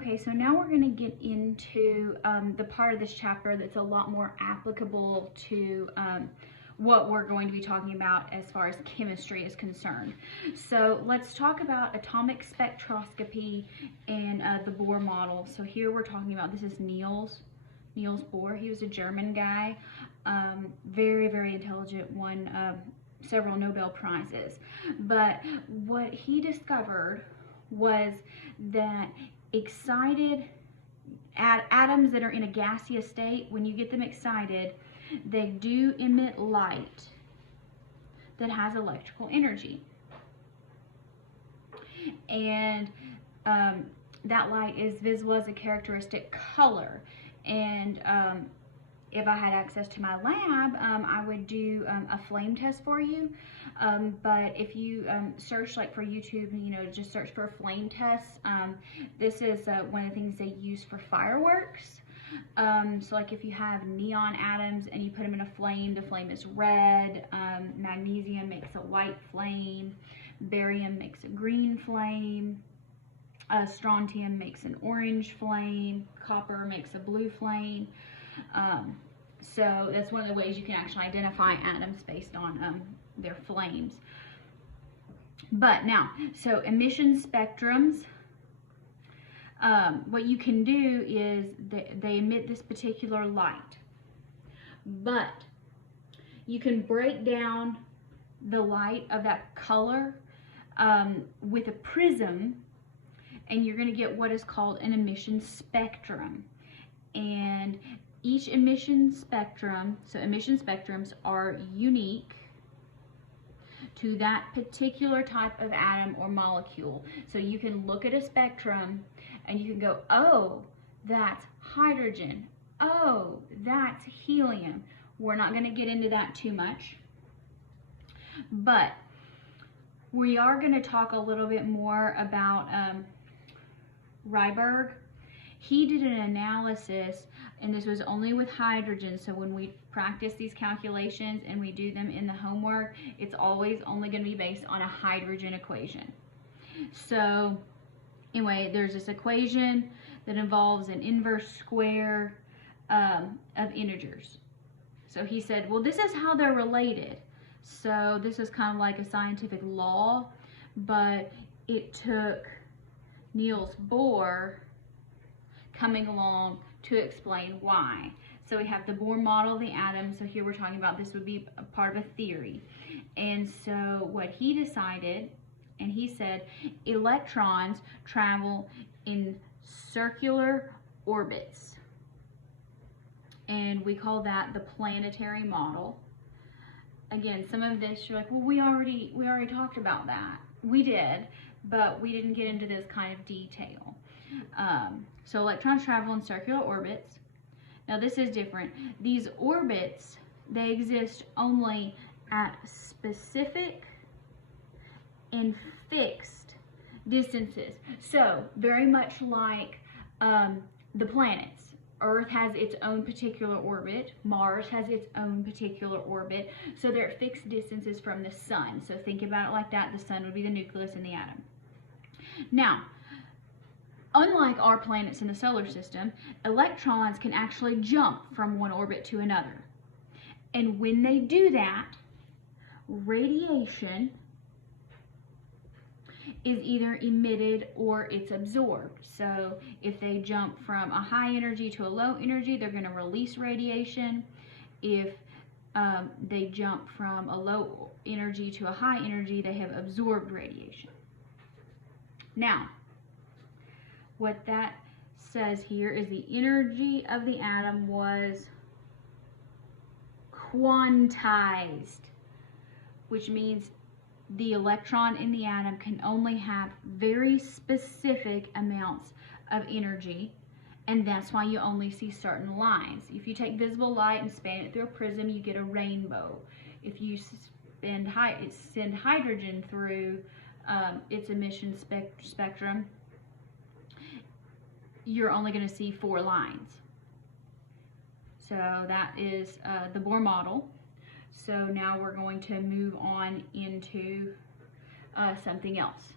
Okay, so now we're going to get into the part of this chapter that's a lot more applicable to what we're going to be talking about as far as chemistry is concerned. So let's talk about atomic spectroscopy and the Bohr model. So here we're talking about, this is Niels Bohr. He was a German guy, very, very intelligent, won several Nobel Prizes. But what he discovered was that excited atoms that are in a gaseous state, when you get them excited, they do emit light that has electrical energy. And that light is visible as a characteristic color. And if I had access to my lab, I would do a flame test for you. But if you search like for YouTube, you know, just search for flame tests. This is one of the things they use for fireworks. So like if you have neon atoms and you put them in a flame, the flame is red. Magnesium makes a white flame. Barium makes a green flame. Strontium makes an orange flame. Copper makes a blue flame. So that's one of the ways you can actually identify atoms based on their flames. But now, so emission spectrums, what you can do is they emit this particular light, but you can break down the light of that color with a prism, and you're going to get what is called an emission spectrum. And each emission spectrum, so emission spectrums are unique to that particular type of atom or molecule. So you can look at a spectrum and you can go, oh, that's hydrogen. Oh, that's helium. We're not going to get into that too much, but we are going to talk a little bit more about Rydberg. He did an analysis, and this was only with hydrogen. So when we practice these calculations and we do them in the homework, it's always only going to be based on a hydrogen equation. So anyway, there's this equation that involves an inverse square of integers. So he said, well, this is how they're related. So this is kind of like a scientific law, but it took Niels Bohr coming along to explain why. So we have the Bohr model of the atom. So here we're talking about, this would be a part of a theory. And so what he decided, and he said, electrons travel in circular orbits. And we call that the planetary model. Again, some of this you're like, well, we already talked about that. We did, but we didn't get into this kind of detail. So electrons travel in circular orbits. Now this is different. These orbits, they exist only at specific and fixed distances. So very much like the planets. Earth has its own particular orbit. Mars has its own particular orbit. So they're at fixed distances from the sun. So think about it like that. The sun would be the nucleus in the atom. Now, unlike our planets in the solar system, electrons can actually jump from one orbit to another. And when they do that, radiation is either emitted or it's absorbed. So if they jump from a high energy to a low energy, they're going to release radiation. If they jump from a low energy to a high energy, they have absorbed radiation. Now, what that says here is the energy of the atom was quantized, which means the electron in the atom can only have very specific amounts of energy, and that's why you only see certain lines. If you take visible light and span it through a prism, you get a rainbow. If you send hydrogen through its emission spectrum, you're only going to see 4 lines. So that is the Bohr model. So now we're going to move on into something else.